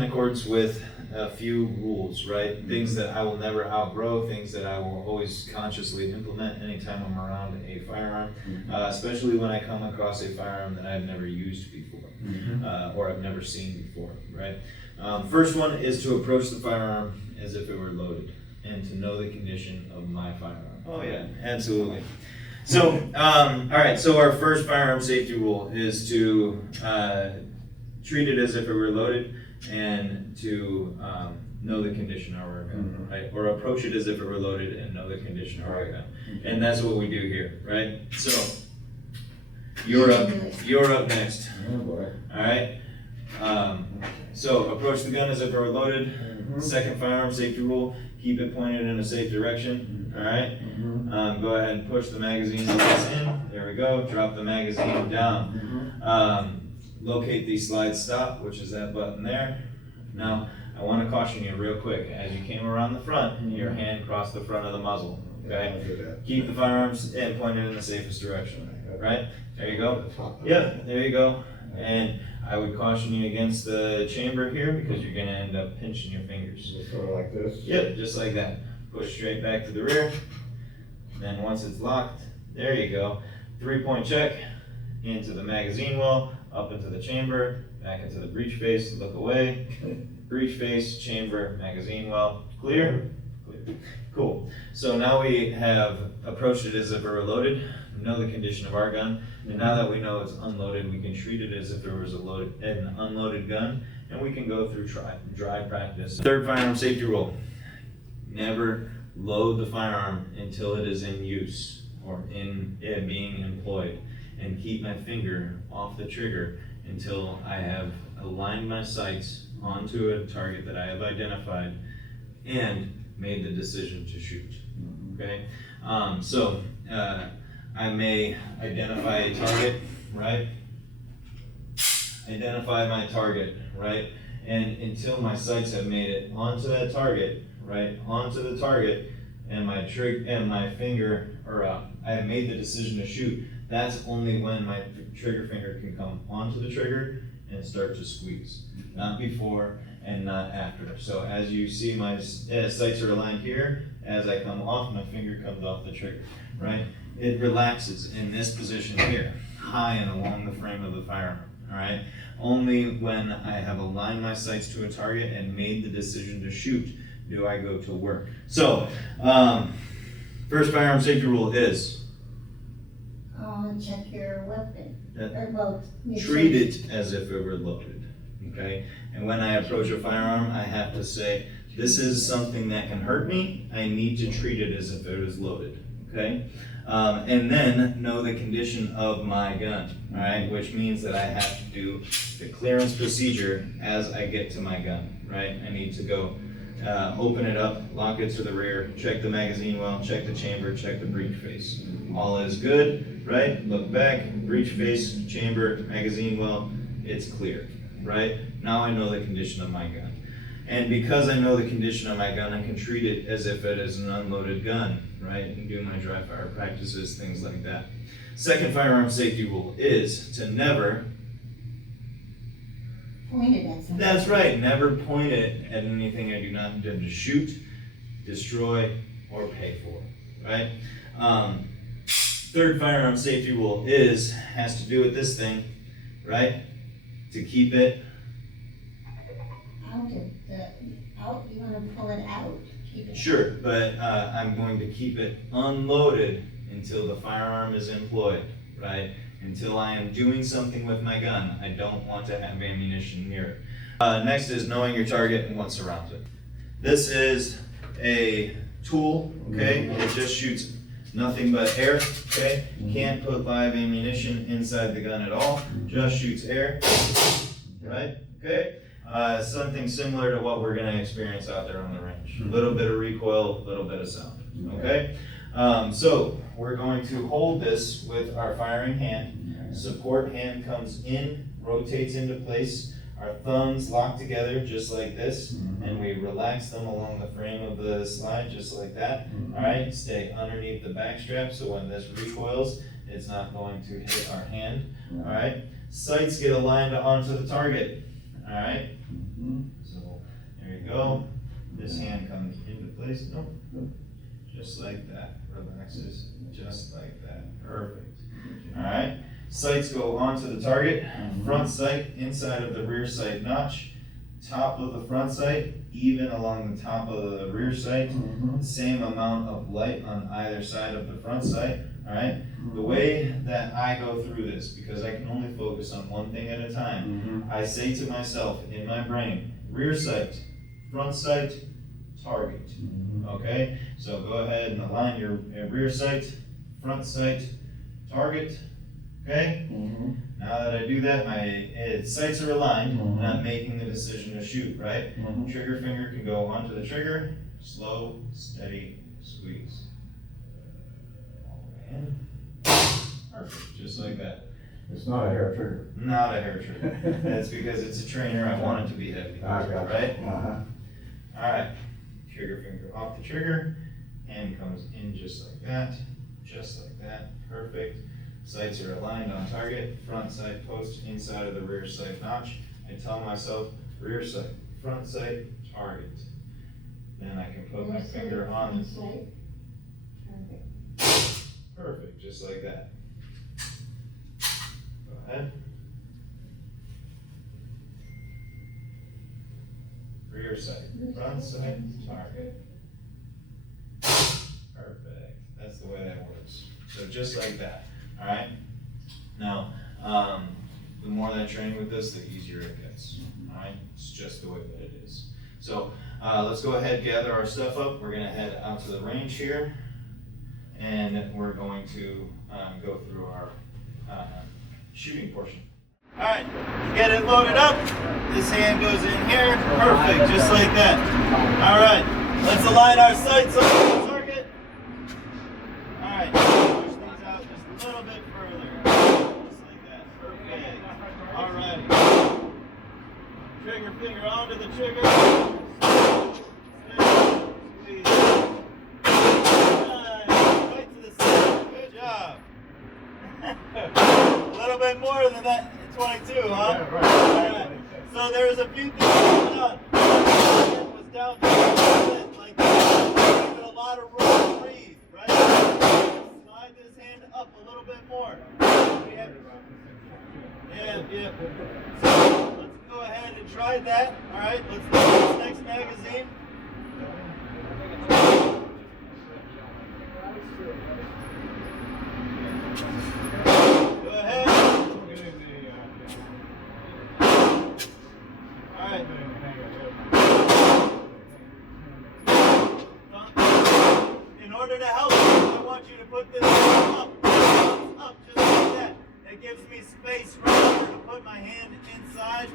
in accordance with a few rules, right? Things that I will never outgrow, things that I will always consciously implement anytime I'm around a firearm, especially when I come across a firearm that I've never used before, or I've never seen before, right? First one is to approach the firearm as if it were loaded, and to know the condition of my firearm. Oh yeah, absolutely. So, all right, so our first firearm safety rule is to treat it as if it were loaded, and to know the condition of our gun, right? Or approach it as if it were loaded and know the condition of our gun. And that's what we do here, right? So, you're up next. Oh boy. All right? So, approach the gun as if it were loaded. Second firearm safety rule, keep it pointed in a safe direction, all right? Go ahead and push the magazine in. There we go. Drop the magazine down. Locate the slide stop, which is that button there. Now, I want to caution you real quick. As you came around the front, your hand crossed the front of the muzzle, okay? Keep the firearms pointed in the safest direction, right? There you go. Yeah, there you go. And I would caution you against the chamber here, because you're going to end up pinching your fingers. Sort of like this? Yep, just like that. Push straight back to the rear. Then once it's locked, there you go. 3-point check into the magazine well, up into the chamber, back into the breech face, look away. Breech face, chamber, magazine well. Clear? Clear. Cool. So now we have approached it as if it were loaded, know the condition of our gun, and now that we know it's unloaded, we can treat it as if it was an unloaded gun, and we can go through dry practice. Third firearm safety rule: never load the firearm until it is in use or in being employed, and keep my finger off the trigger until I have aligned my sights onto a target that I have identified and made the decision to shoot. Okay, so I may identify a target, right? Identify my target, right? And until my sights have made it onto that target, right? Onto the target, and my finger, or I have made the decision to shoot. That's only when my trigger finger can come onto the trigger and start to squeeze. Not before and not after. So as you see, my sights are aligned here. As I come off, my finger comes off the trigger, right? It relaxes in this position here, high and along the frame of the firearm, all right? Only when I have aligned my sights to a target and made the decision to shoot do I go to work. So, first firearm safety rule is check your weapon. Treat it as if it were loaded, okay? And when I approach a firearm, I have to say, this is something that can hurt me. I need to treat it as if it was loaded, okay? And then know the condition of my gun, all right? Which means that I have to do the clearance procedure as I get to my gun, right? I need to go open it up, lock it to the rear, check the magazine well, check the chamber, check the breech face. All is good, right? Look back, breech face, chamber, magazine well, it's clear, right? Now I know the condition of my gun. And because I know the condition of my gun, I can treat it as if it is an unloaded gun, right? And do my dry fire practices, things like that. Second firearm safety rule is to never point it at something. That's right, never point it at anything I do not intend to shoot, destroy, or pay for, right? Third firearm safety rule has to do with this thing, right? To keep it out, you want to pull it out, keep it. Sure, but I'm going to keep it unloaded until the firearm is employed, right? Until I am doing something with my gun, I don't want to have ammunition near it. Next is knowing your target and what surrounds it. This is a tool, okay? It just shoots nothing but air, okay? Can't put live ammunition inside the gun at all, just shoots air, right? Okay? Something similar to what we're going to experience out there on the range. A little bit of recoil, a little bit of sound, okay? So we're going to hold this with our firing hand. Support hand comes in, rotates into place. Our thumbs lock together just like this, and we relax them along the frame of the slide just like that. All right, stay underneath the back strap so when this recoils, it's not going to hit our hand. All right, sights get aligned onto the target. Alright? So, there you go. This hand comes into place, nope. Just like that, relaxes, just like that, perfect. Alright, sights go onto the target, front sight inside of the rear sight notch, top of the front sight, even along the top of the rear sight, the same amount of light on either side of the front sight. Alright, the way that I go through this, because I can only focus on one thing at a time, I say to myself in my brain, rear sight, front sight, target. Okay, so go ahead and align your rear sight, front sight, target. Okay, now that I do that, my sights are aligned, and I'm making the decision to shoot, right? Trigger finger can go onto the trigger, slow, steady, squeeze. And perfect, just like that. It's not a hair trigger. Not a hair trigger. That's because it's a trainer, I want it to be heavy, right? Alright, trigger finger off the trigger, hand comes in just like that, perfect. Sights are aligned on target, front sight post inside of the rear sight notch. I tell myself, rear sight, front sight, target. Then I can put my finger on. Perfect, just like that. Go ahead. Rear sight, front sight, target. Perfect, that's the way that works. So just like that, alright? Now, the more that I train with this, the easier it gets, alright? It's just the way that it is. So, let's go ahead and gather our stuff up. We're gonna head out to the range here, and we're going to go through our shooting portion. Alright, get it loaded up. This hand goes in here. Perfect, just like that. Alright, let's align our sights on the target. Alright, push these out just a little bit further. Just like that. Perfect. Alright. Trigger finger onto the trigger. Squeeze. Nice. Right to the center. Good job. A little bit more than that. 22, huh? Yeah, right. Alright. So there's a few things going on. It was down there like that. Give it a lot of room to breathe, right? Slide this hand up a little bit more. Yeah. So let's go ahead and try that. Alright, let's look at this next magazine. Go ahead. Alright. In order to help you, I want you to put this up just like that. It gives me space right here to put my hand inside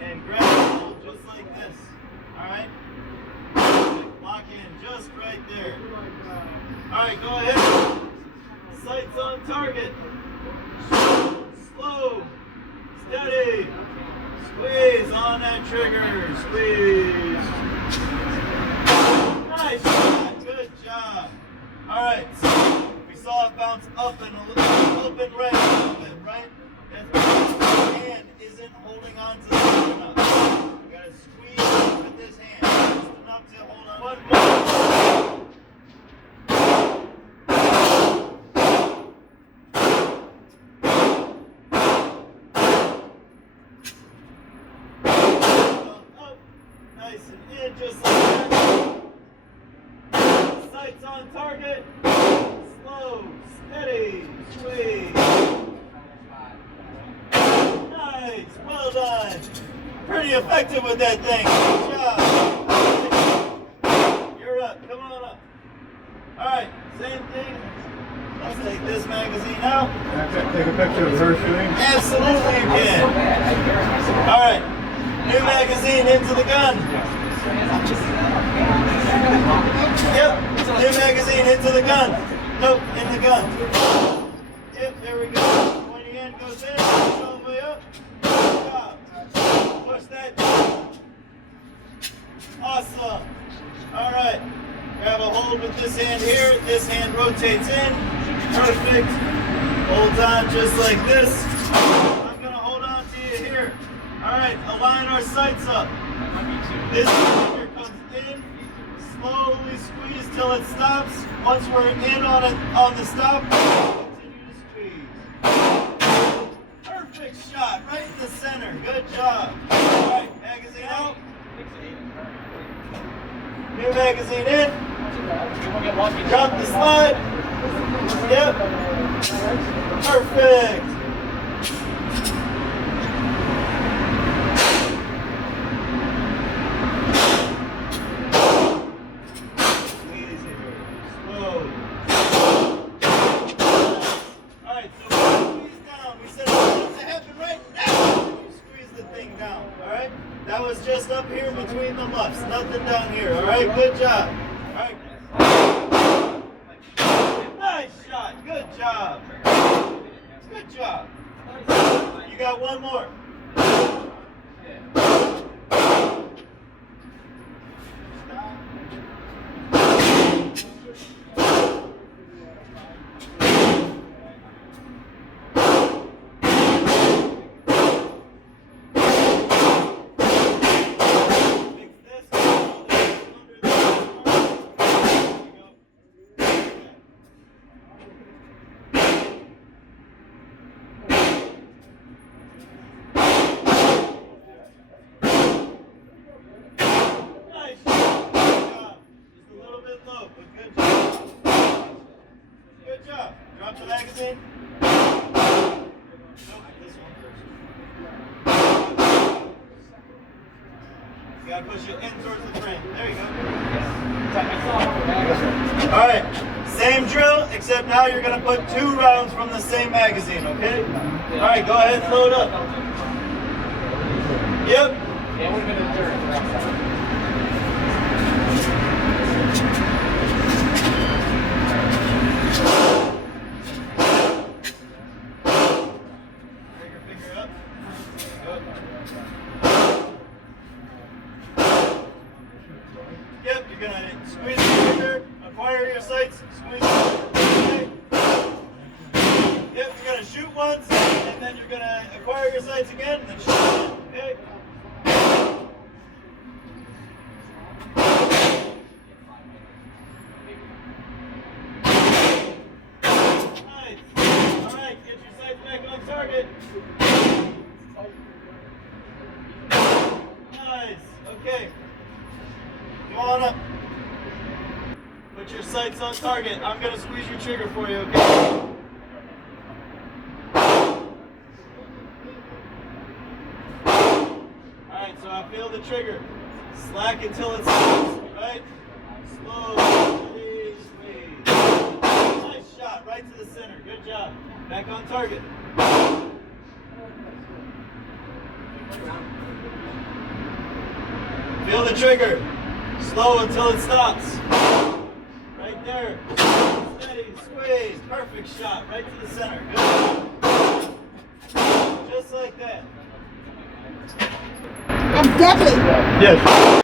and grab it just like this. Alright? Lock in just right there. Alright, go ahead. Sights on target. Slow. Steady. Squeeze on that trigger. Squeeze. Nice shot. Good job. Alright, so we saw it bounce up and right a little bit, right? That's because the hand isn't holding on to the trigger enough. You gotta squeeze with this hand. Just enough to hold on. One more. Nice and in, just like that. Sights on target. Slow, steady, squeeze. Nice, well done. Pretty effective with that thing. Good job. You're up, come on up. Alright, same thing. Let's take this magazine out. Take a picture of her shooting? Absolutely you can. Alright. New magazine into the gun. Yep, new magazine into the gun. Nope, in the gun. Yep, there we go. Pointy end goes in, all the way up. Good job. Push that down. Awesome. Alright, grab a hold with this hand here. This hand rotates in. Perfect. Hold on just like this. I'm going to hold on to you here. Alright, align our sights up. This trigger comes in, slowly squeeze till it stops. Once we're in on it on the stop, continue to squeeze. Perfect shot, right in the center. Good job. Alright, magazine out. New magazine in. Drop the slide. Yep. Perfect. Easy. Slowly. Alright, so squeeze down. We said it needs to happen right now. You squeeze the thing down. Alright? That was just up here between the muffs. Nothing down here. Alright, good job. Alright. Nice shot. Good job. Good job. You got one more. Good job. Drop the magazine. Nope, this one first. You gotta push it in towards the frame. There you go. Alright, same drill, except now you're gonna put 2 rounds from the same magazine, okay? Alright, go ahead and load up. Yep. Yeah, we've been in the dirt. Finger up. Good. Yep, you're gonna squeeze the trigger, acquire your sights, squeeze the trigger. Okay. Yep, you're gonna shoot once, and then you're gonna acquire your sights again, and then shoot again. Okay? Nice. Alright, get your sights back on target. Nice. Okay. Come on up. Put your sights on target. I'm gonna squeeze your trigger for you, okay? Alright, so I feel the trigger. Slack until it stops, right? Slowly squeeze. Nice shot, right to the center. Good job. Back on target. Feel the trigger. Slow until it stops. Right there. Steady, squeeze. Perfect shot. Right to the center. Good. Just like that. And deadly. Yes.